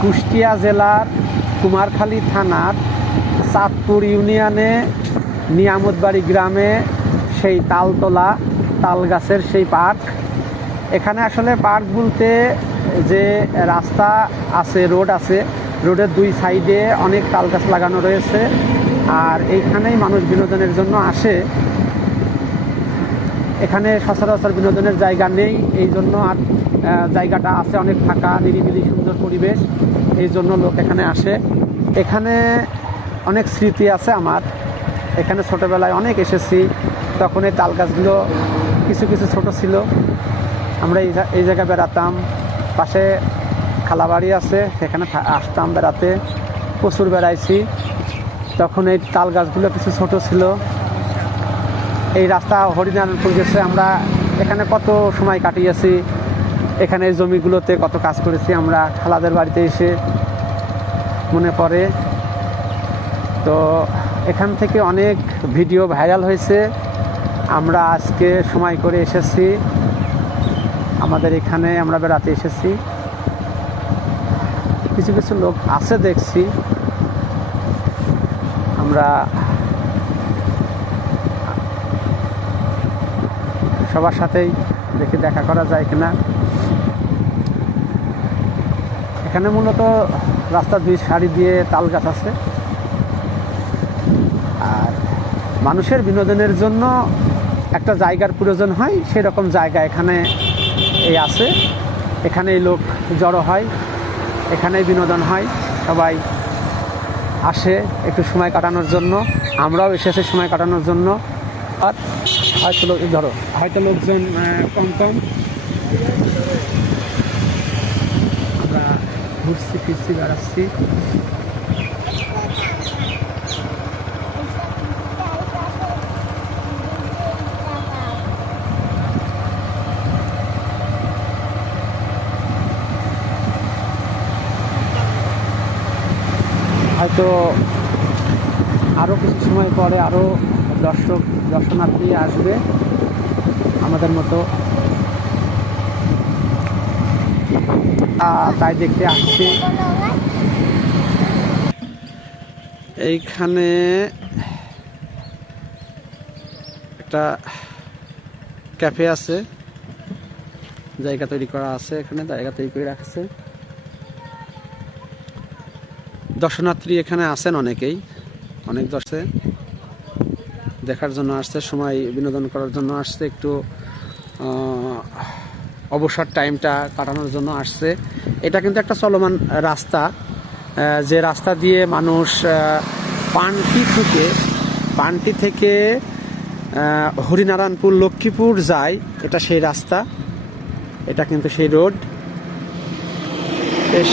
কুষ্টিয়া জেলার কুমারখালী থানার চাঁদপুর ইউনিয়নে নিয়ামতবাড়ি গ্রামে সেই তালতলা তাল গাছের সেই পার্ক। এখানে আসলে পার্ক বলতে যে রাস্তা আছে, রোড আছে, রোডের দুই সাইডে অনেক তাল গাছ লাগানো রয়েছে। আর এইখানেই মানুষ বিনোদনের জন্য আসে। এখানে সচরাচর বিনোদনের জায়গা নেই, এই জন্য আর জায়গাটা আছে অনেক ফাঁকা, নিরিবিলি, সুন্দর পরিবেশ, এই জন্য লোক এখানে আসে। এখানে অনেক স্মৃতি আছে আমার। এখানে ছোটোবেলায় অনেক এসেছি, তখন এই তাল গাছগুলো কিছু কিছু ছোট ছিল। আমরা এই এই জায়গায় বেড়াতাম, পাশে খালাবাড়ি আছে, সেখানে আসতাম বেড়াতে, প্রচুর বেড়াইছি। তখন এই তাল গাছগুলো কিছু ছোট ছিল। এই রাস্তা হরিনারায়ণপুর গেছে। আমরা এখানে কত সময় কাটিয়েছি, এখানে জমিগুলোতে কত কাজ করেছি, আমরা খালাদের বাড়িতে এসে মনে পড়ে। তো এখান থেকে অনেক ভিডিও ভাইরাল হয়েছে। আমরা আজকে সময় করে এসেছি। আমাদের এখানে আমরা বেড়াতে এসেছি। কিছু কিছু লোক আছে দেখছি। আমরা সবার সাথেই দেখে দেখা করা যায় কিনা। এখানে মূলত রাস্তার দুই সারি দিয়ে তাল গাছ আছে। আর মানুষের বিনোদনের জন্য একটা জায়গার প্রয়োজন হয়, সেরকম জায়গা এখানে এই আছে। এখানেই লোক জড়ো হয়, এখানেই বিনোদন হয়, সবাই আসে একটু সময় কাটানোর জন্য। আমরাও এসেছি সময় কাটানোর জন্য। আর হয়তো লোক ধরো হয়তো লোকজন কম কম। আমরা ঘুরছি, ফিরছি, বেড়াচ্ছি। হয়তো আরও কিছু সময় পরে আরও দর্শক, দর্শনার্থী আসবে আমাদের মতো। তাই দেখতে আসছি। এইখানে একটা ক্যাফে আছে। জায়গা তৈরি করা আছে এখানে, জায়গা তৈরি করে রাখছে। দর্শনার্থী এখানে আসেন অনেকেই, অনেক দর্শে দেখার জন্য আসছে, সময় বিনোদন করার জন্য আসছে, একটু অবসর টাইমটা কাটানোর জন্য আসছে। এটা কিন্তু একটা চলমান রাস্তা যে রাস্তা দিয়ে মানুষ পানটি থেকে পানটি থেকে হরিনারায়ণপুর, লক্ষ্মীপুর যায়। এটা সেই রাস্তা, এটা কিন্তু সেই রোড। বেশ